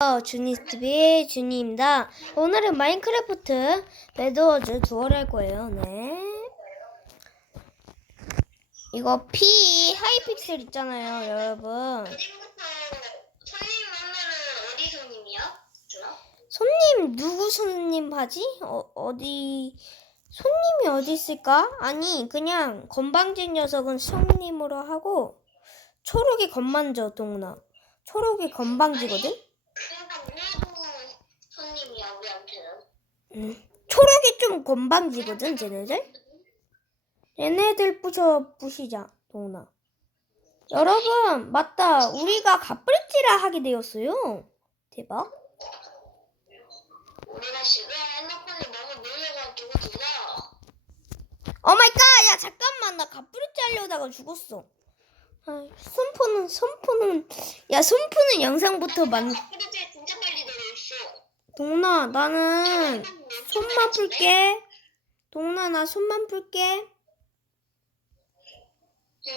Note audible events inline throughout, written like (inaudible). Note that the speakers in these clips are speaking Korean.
어, 주니스TV 준이입니다. 오늘은 마인크래프트 배드워즈 두어를 할 거예요. 네. 이거 P 하이픽셀 있잖아요, 여러분. 손님 오늘은 어디 손님이야? 저? 손님 누구 손님 하지? 어, 어디 손님이 어디 있을까? 아니, 그냥 건방진 녀석은 손님으로 하고 초록이 건만져 동나. 초록이 건방지거든? 그러니까 누구 손님이야 우리한테는? 음. 초록이 좀 건방지거든, 쟤네들? 얘네들 부셔 부시자, 동나. 여러분, 맞다. 우리가 갑불지라 하게 되었어요. 대박. 우리가 지금 핸드폰이 너무 놀래가지고 누가 오 마이 갓! 야, 잠깐만. 나 갑불지 하려다가 죽었어. 아, 손포는, 손포는, 야, 손포는 영상부터 만, 그릇에 진짜 빨리 들어있어. 동나, 나는 손만 풀게. 동나, 나 손만 풀게. 응.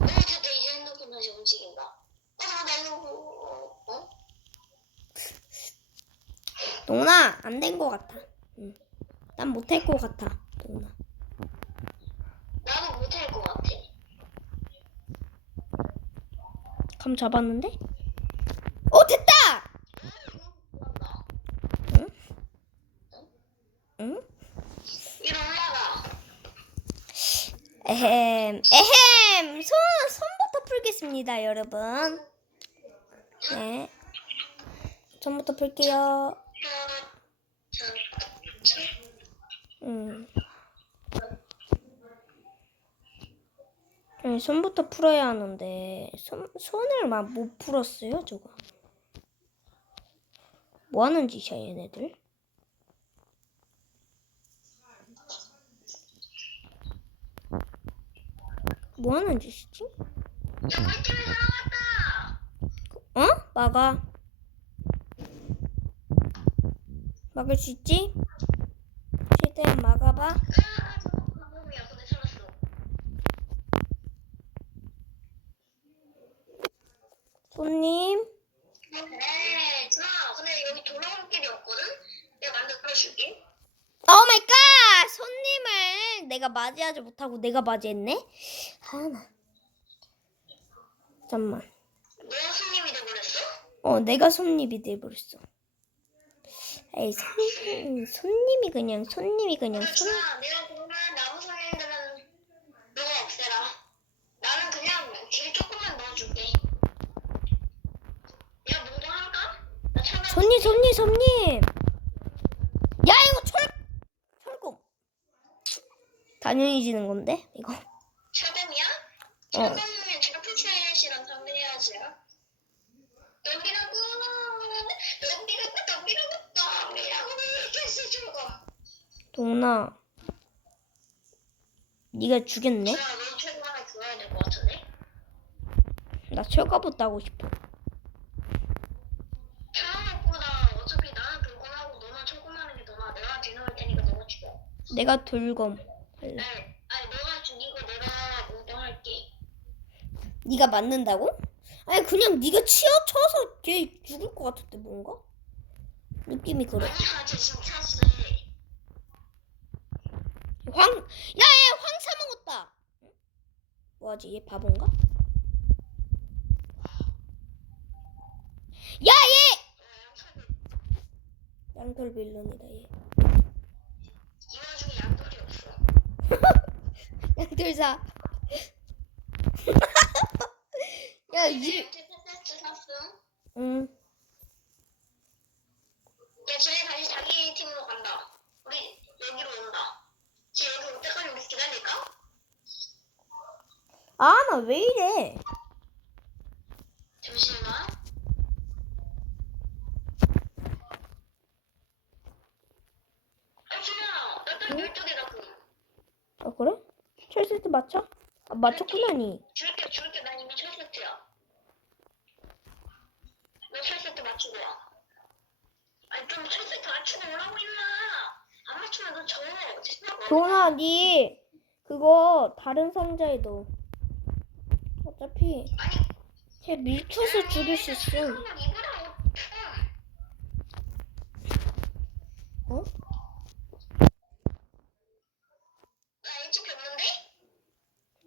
어, 됐다 이제 핸드폰 다시 움직인다. 어, 나? 동나, 안된거 같아. 응. 난 못할 거 같아, 동나. 나도 못할 것 같아. 감 잡았는데? 오, 됐다! 그런다. 응? 응? 위로 올라가. 에헴, 에헴! 손, 손부터 풀겠습니다, 여러분. 네. 손부터 풀게요. 음. 음, 손부터 풀어야 하는데, 손, 손을 막 못 풀었어요, 저거. 뭐 하는 짓이야, 얘네들? 뭐 하는 짓이지? 어? 막아. 막을 수 있지? 최대한 막아봐. 손님. 그래, 좋아. 근데 여기 돌아올 길이 없거든? 내가 만들어 줄게. 오 마이 갓! 손님 을 내가 맞이하지 못하고 내가 맞이했네? 하나. 잠만. 내가 손님이 돼버렸어? 어, 내가 손님이 돼버렸어. 에이, 손, 손님이 그냥, 손님이 그냥, 손. 내가 그러면 나무 손님들은 너가 없애라. 나는 그냥 길 조금만 넣어줄게. 야, 뭐도 할까? 나 철거. 손님, 손님, 손님! 야, 이거 철, 철검. 당연히 지는 건데, 이거. 철검이야? 어. 철검이면 제가 여기라고, 이렇게 철검. 동나. 네가 죽였네? 나 철갑옷 따고 싶어. 내가 돌검 할래. 아니, 아니 너가 죽이고 내가 몽땅할게. 네가 맞는다고? 아니 그냥 네가 치어 쳐서 걔 죽을 것 같은데 뭔가? 느낌이 그래. 아니야, 쟤 진짜 쎄. 황, 야, 얘 황 사 먹었다. 뭐하지? 얘 바본가? 야, 얘! 양털 빌런이다 얘. 이 와중에 양털이 없어. 양털사. (laughs) 야, 이, 테스트 샀음. 응. 야, 쟤네 다시 자기 팀으로 간다. 우리 여기로 온다. 쟤 여기 올 때까지 우리 기다릴까? 아, 나 왜 이래? 잠시만. 아, 준아, 나딱 열두 개다 그. 아, 그래? 철세트 맞춰? 아, 맞췄구나 니. 줄게 줄게 난 이미 철세트야. 너 철세트 맞추고 와. 아니 좀 철세트 맞추고 오라고 일라. 안 맞추면 너 저. 도나 니 그거 다른 상자에 넣어. 어차피 아니 쟤 밀쳐서 죽일 수 아, 있음. 어? 나 이쪽 없는데?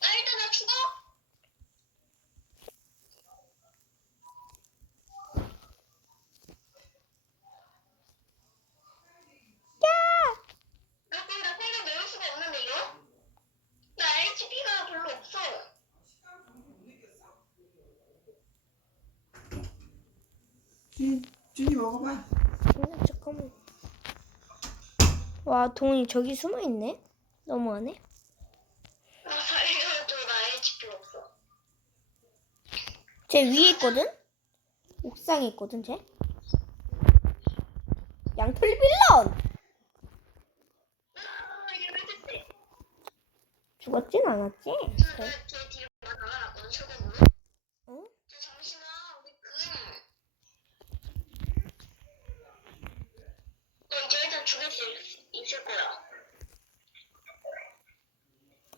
나 일단 나 죽어. 나 그럼 나 생각 내릴 수가 없는데 이거? 나 HP가 별로 없어. 준이, 먹어봐. 어, 잠깐만. 와, 동이 저기 숨어 있네. 너무하네. 나 살려줘 나 HP 없어. 쟤 위에 있거든? 옥상에 있거든, 쟤? 양털 빌런! 아 왜? 죽었진 않았지? 저걔 뒤로 나가놨거든 최고로. 어? 저 잠시만 우리 금. 죽일 수 있- 있을 거야.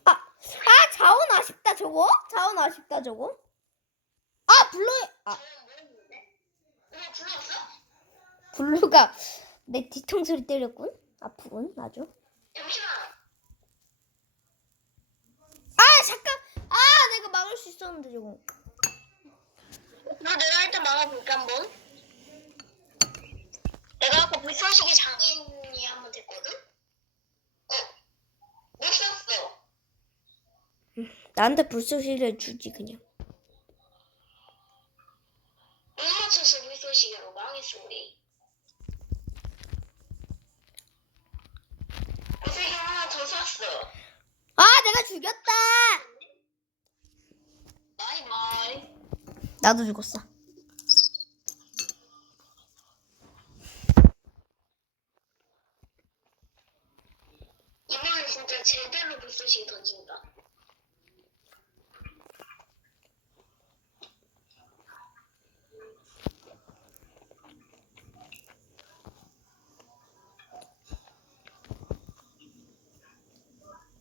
아, 아, 자원 아쉽다, 저거? 자원 아쉽다, 저거? 아, 블루, 아, 불러왔어? 블루가 내 뒤통수를 때렸군? 아프군, 아주. 잠시만. 아, 잠깐! 아, 내가 막을 수 있었는데, 저거. 너 내가 일단 막아볼까 한번? 내가 아까 불쏘시개 장인이 한 번 됐거든? 어? 못 썼어. 나한테 불쏘시를 주지, 그냥. 못 맞췄어 불쏘시개로 망했어 우리. 불쏘시개 하나 더 샀어. 아, 내가 죽였다! 바이바이. 나도 죽었어. 이번엔 진짜 제대로 불쏘시개 던진다.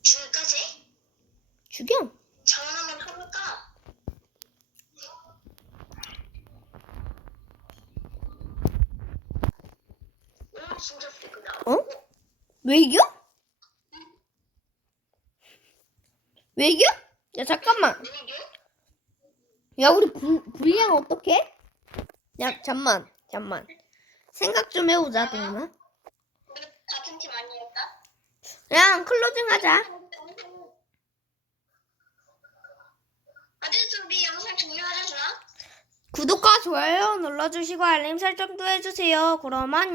죽을까지? 죽여. 자원 한번 해볼까? 오 진짜 세구나. 어? 외교? 외교? 야, 잠깐만. 야, 우리 불, 불량 어떡해? 야, 잠만, 잠만. 생각 좀 해보자, 동훈아. 같은 팀 아니었다? 야, 클로징 하자. 구독과 좋아요 눌러주시고 알림 설정도 해주세요. 그럼 안녕.